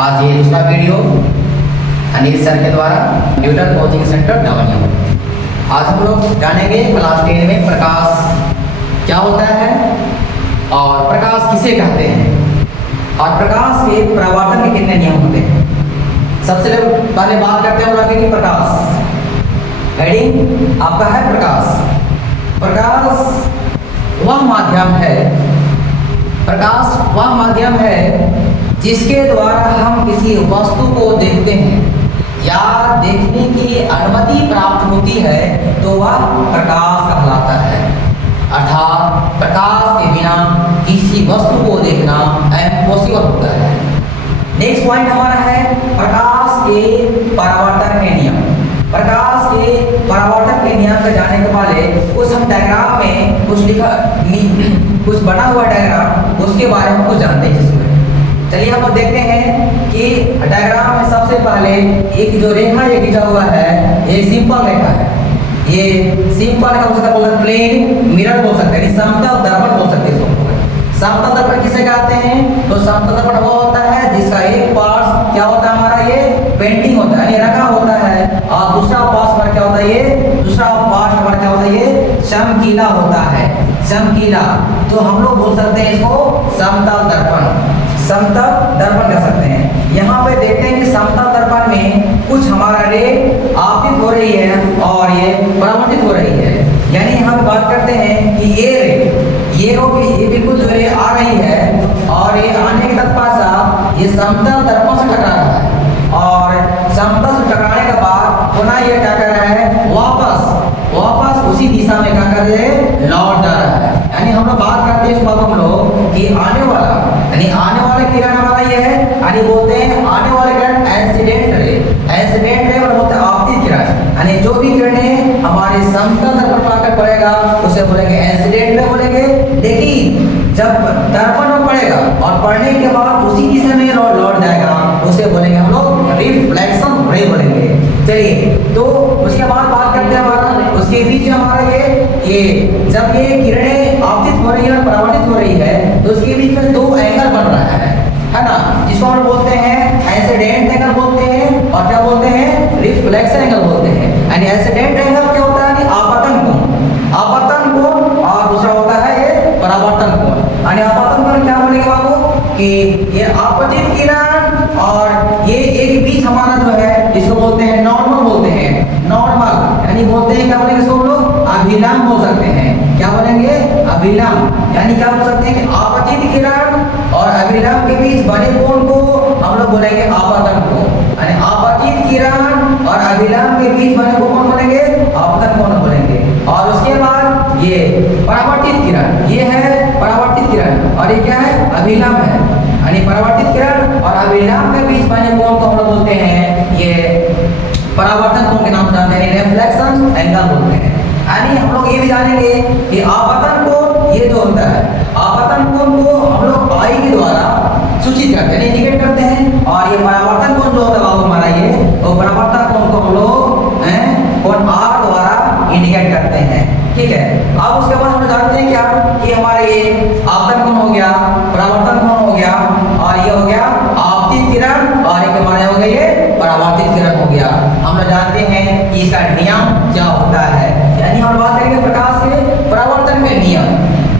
आज ये दूसरा वीडियो अनिल सर के द्वारा न्यूटन कोचिंग सेंटर डावनिया। आज हम लोग जानेंगे क्लास 10 में प्रकाश क्या होता है और प्रकाश किसे कहते हैं और प्रकाश के परावर्तन के कितने नियम होते हैं। सबसे पहले बात करते हैं कि प्रकाश हेडिंग आपका है प्रकाश। प्रकाश वह माध्यम है जिसके द्वारा हम किसी वस्तु को देखते हैं या देखने की अनुमति प्राप्त होती है तो वह प्रकाश कहलाता है। अर्थात प्रकाश के बिना किसी वस्तु को देखना इम्पॉसिबल होता है। नेक्स्ट पॉइंट हमारा है प्रकाश के परावर्तन के नियम। प्रकाश के परावर्तन के नियम पर जाने के पहले कुछ हम डायग्राम में कुछ बना हुआ डायग्राम उसके बारे में कुछ जानते हैं। जिसमें चलिए हम लोग देखते हैं कि डायग्राम में सबसे पहले एक जो रेखा ये खींचा हुआ है ये सिंपल रेखा है। ये सिंपल रेखा बोल सकते हैं, प्लेन मिरर बोल सकते हैं, समतल दर्पण बोल सकते हैं। समतल दर्पण किसे कहते हैं? तो समतल दर्पण वो होता है जिसका एक पार्ट क्या होता है हमारा ये पेंटिंग होता है, रखा होता है, और दूसरा पार्ट हमारा क्या होता है ये दूसरा पार्ट हमारा क्या होता है ये चमकीला होता है। चमकीला तो हम लोग बोल सकते हैं इसको समतल दर्पण। समतल दर्पण कह सकते हैं। यहाँ पे देखते हैं कि समतल दर्पण में कुछ हमारा रे आपतित हो रही है और ये परावर्तित हो रही है। यानी यहाँ पे बात करते हैं कि ये रे ये बिल्कुल जो रे आ रही है और ये आने के तत्पश्चात ये समतल दर्पण से टकरा रहा है और समतल से टकराने के बाद पुनः ये क्या कर रहा है वापस उसी दिशा में क्या कर रहे हैं लौट जा रहा है। यानी हम लोग बात करते हैं इसको हम लोग कि आने वाला किरण हमारा ये है, यानी बोलते हैं आने वाले किरण इंसिडेंट रे और बोलते हैं आपतित किरण। यानी जो भी किरणें हमारे समतल दर्पण पर आकर पड़ेगा उसे बोलेंगे इंसिडेंट रे बोलेंगे। लेकिन जब दर्पण में पड़ेगा और पड़ने के बाद उसी दिशा में लौट जाएगा उसे बोलेंगे हम लोग रिफ्लेक्शन रे बोलेंगे। चलिए तो उसके बाद बात करते हैं हमारा उसके बीच हमारा ये जब ये किरणें आपतित हो रही है और परावर्तित हो रही है तो उसके बीच में दो एंगल बन रहा है ना, जिसको हम बोलते हैं इंसिडेंट एंगल बोलते हैं और क्या बोलते हैं रिफ्लेक्शन एंगल बोलते हैं। यानी इंसिडेंट एंगल क्या होता है आपतन कोण और दूसरा होता है ये परावर्तन कोण। यानी आपतन कोण क्या बोलेंगे बाबू कि ये आपतित किरण और ये एक बीच हमारा जो है इसको बोलते हैं नॉर्मल बोलते हैं। नॉर्मल यानी बोलते हैं क्या बोलेंगे इसको हम लोग अभिलंब बोल सकते हैं। क्या बोलेंगे अभिलंब। यानी क्या बोल सकते हैं कि आपतित किरण और अभिलंब के बीच बने कोण को हम लोग बोलेंगे आपतन कोण। यानी आपतित किरण और अभिलंब के बीच बने को कौन बोलेंगे आपतन कोण बोलेंगे। और उसके बाद ये परावर्तित किरण ये है परावर्तित किरण और ये क्या है अभिलंब है। यानी परावर्तित किरण और अभिलंब के बीच बने कोण को हम लोग बोलते हैं ये परावर्तन कोण के नाम से जानते हैं, रिफ्लेक्शन एंगल बोलते हैं। यानी हम लोग ये भी जानेंगे कि आपतन कोण ये जो होता है आपतन कोण को हम लोग आई के द्वारा सूचित करते हैं, इंडिकेट करते हैं। और ये परावर्तन कोण जो होता है हमारा ये वो परावर्तन कोण को हम लोग कोण आर द्वारा इंडिकेट करते हैं। ठीक है, अब उसके बाद हम जानते हैं क्या कि हमारे ये आपतन कोण हो गया, परावर्तन कोण हो गया और ये हो गया आपतित किरण और एक हमारा हो गया ये परावर्तित किरण हो गया। हम लोग जानते हैं कि इसका नियम क्या होता है। यानी हम बात करेंगे प्रकाश के परावर्तन के नियम।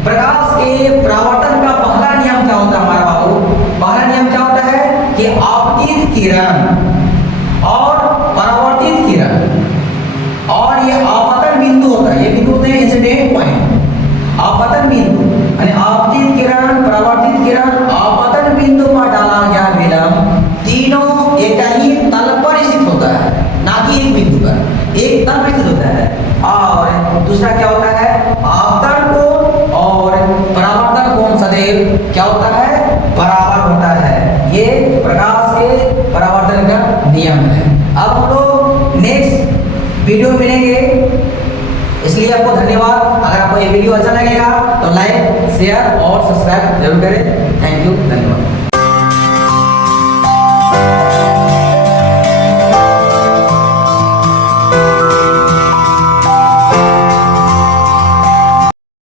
प्रकाश के परावर्तन का पहला नियम क्या होता है हमारा बाबू? पहला नियम क्या होता है कि आपतित किरण और परावर्तित किरण और ये आपतन बिंदु होता है, ये बिंदु होते हैं इंसिडेंट पॉइंट। आपतन बिंदु यानी आपतित किरण परावर्तित किरण आपतन बिंदु पर डाला गया विलंब तीनों एक ही तल पर स्थित होता है, ना कि एक बिंदु पर, एक तल पर स्थित होता है। और दूसरा क्या होता है आपतन कोण और परावर्तन कोण सदैव क्या होता है बराबर होता है। ये प्रकाश के परावर्तन का नियम है। अब हम लोग नेक्स्ट वीडियो मिलेंगे, इसलिए आपको धन्यवाद। अगर आपको ये वीडियो अच्छा लगेगा तो लाइक शेयर और सब्सक्राइब जरूर करें। थैंक यू, धन्यवाद।